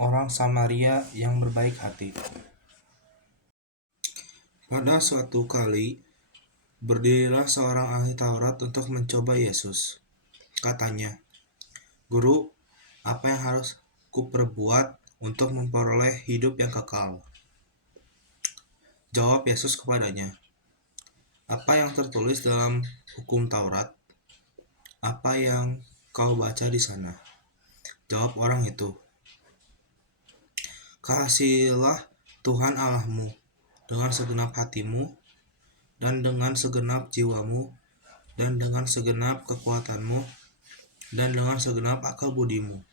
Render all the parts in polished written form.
orang Samaria yang berbaik hati. Pada suatu kali, berdirilah seorang ahli Taurat untuk mencoba Yesus. Katanya, "Guru, apa yang harus kuperbuat untuk memperoleh hidup yang kekal?" Jawab Yesus kepadanya, "Apa yang tertulis dalam hukum Taurat? Apa yang kau baca di sana?" Jawab orang itu, "Kasihilah Tuhan Allahmu dengan segenap hatimu, dan dengan segenap jiwamu, dan dengan segenap kekuatanmu, dan dengan segenap akal budimu.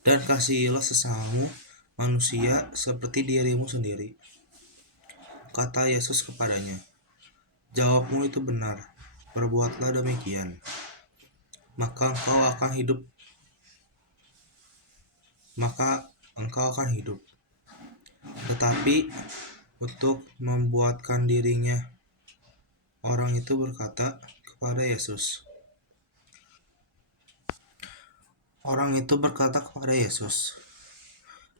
Dan kasihilah sesamamu manusia seperti dirimu sendiri." Kata Yesus kepadanya, "Jawabmu itu benar, perbuatlah demikian, maka engkau akan hidup." Tetapi untuk membuatkan dirinya, orang itu berkata kepada Yesus,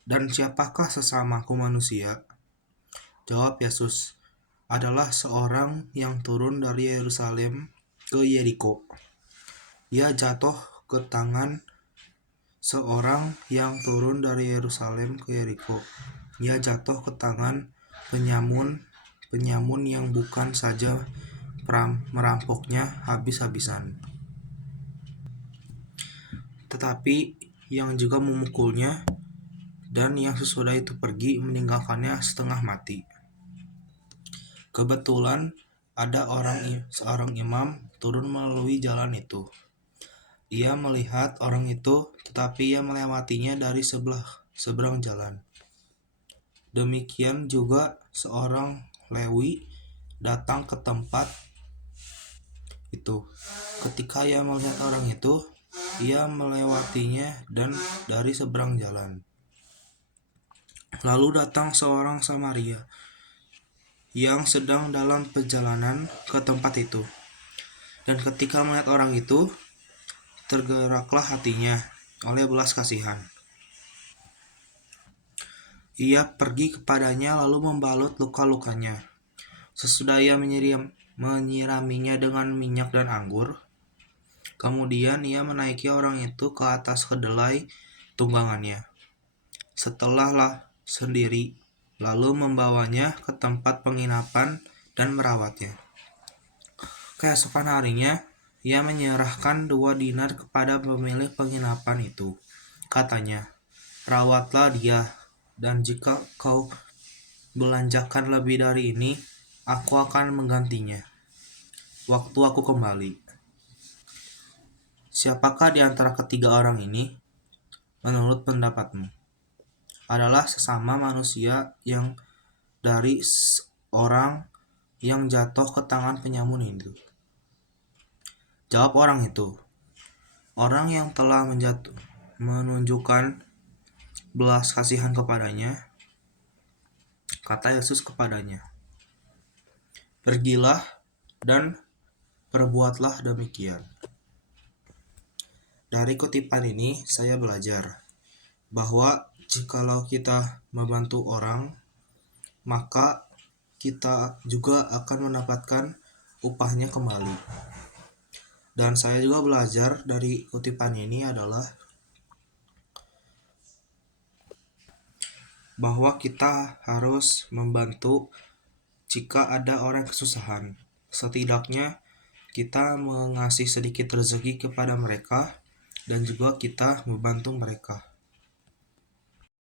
"Dan siapakah sesamaku manusia?" Jawab Yesus, "Adalah seorang yang turun dari Yerusalem ke Yeriko. Ia jatuh ke tangan penyamun yang bukan saja merampoknya habis-habisan, tetapi yang juga memukulnya, dan yang sesudah itu pergi meninggalkannya setengah mati. Kebetulan ada seorang imam turun melalui jalan itu. Ia melihat orang itu, tetapi ia melewatinya dari seberang jalan. Demikian juga seorang Lewi datang ke tempat itu. Ketika ia melihat orang itu, ia melewatinya dan dari seberang jalan. Lalu datang seorang Samaria yang sedang dalam perjalanan ke tempat itu. Dan ketika melihat orang itu, tergeraklah hatinya oleh belas kasihan. Ia pergi kepadanya lalu membalut luka-lukanya. Sesudah ia menyiraminya dengan minyak dan anggur, kemudian ia menaiki orang itu ke atas kedelai tunggangannya. Setelahlah sendiri, lalu membawanya ke tempat penginapan dan merawatnya. Keesokan harinya, ia menyerahkan 2 dinar kepada pemilik penginapan itu. Katanya, "Rawatlah dia, dan jika kau belanjakan lebih dari ini, aku akan menggantinya waktu aku kembali." Siapakah di antara ketiga orang ini, menurut pendapatmu, adalah sesama manusia yang dari orang yang jatuh ke tangan penyamun itu? Jawab orang itu, "Orang yang telah menunjukkan belas kasihan kepadanya." Kata Yesus kepadanya, "Pergilah dan perbuatlah demikian." Dari kutipan ini saya belajar bahwa jikalau kita membantu orang, maka kita juga akan mendapatkan upahnya kembali. Dan saya juga belajar dari kutipan ini adalah bahwa kita harus membantu jika ada orang kesusahan. Setidaknya kita mengasih sedikit rezeki kepada mereka, dan juga kita membantu mereka.